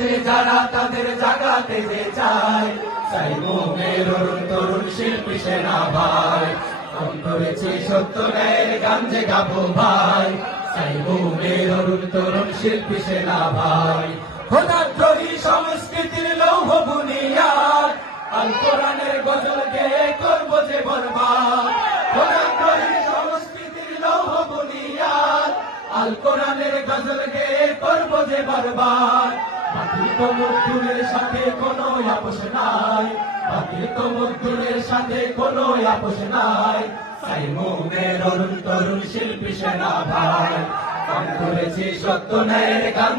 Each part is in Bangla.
আছে যারা তাদের জাগাতে যে চায় সাইমুমের অরুণ তরুণ শিল্পী সেনা ভাই। করেছি সত্য ন্যায়ের গান যে গাবো ভাই অরুণ তরুণ শিল্পী সেনা ভাই। খোদাদ্রোহী সংস্কৃতির লৌহ বুনিয়াদ আল গজল করব যে বরবাদ। খোদাদ্রোহী সংস্কৃতির লৌহ বুনিয়াদ আল গজল করব যে বরবাদ। তো শিল্পী সেনা ভাই। সত্য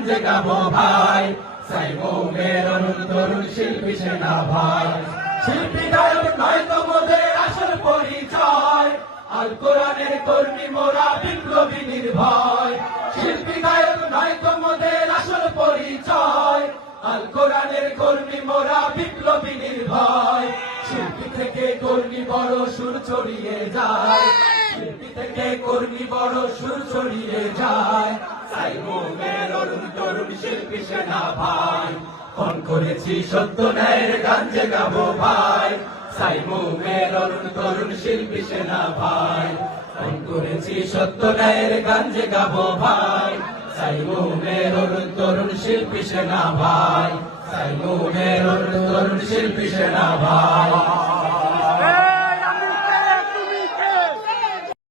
যে গাবো ভাই। সাইমুমের অরুণ তরুণ শিল্পী সেনা ভাই। শিল্পী গায়ক নয় তো মোদের আসল পরিচয়। আল কোরআনের কর্মী মোরা বিপ্লবী নির্ভয়। আল কোরআনের কর্মী মোরা বিপ্লবী নির্ভয়। শিল্পী থেকে কর্মী বড় সুর ছড়িয়ে যায়। শিল্পী থেকে কর্মী বড় সুর ছড়িয়ে যায়। সাইমুমের অরুণ তরুণ শিল্পী সেনা ভাই। ফোন করেছি, সত্য ন্যায়ের গান যে গাবো ভাই। সাইমুমের অরুণ তরুণ শিল্পী সেনা ভাই। ফোন করেছি, সত্য ন্যায়ের গান যে গাবো ভাই সাইমুমের শিল্পী সেনা ভাই সাইমুমের শিল্পী সেনা ভাই।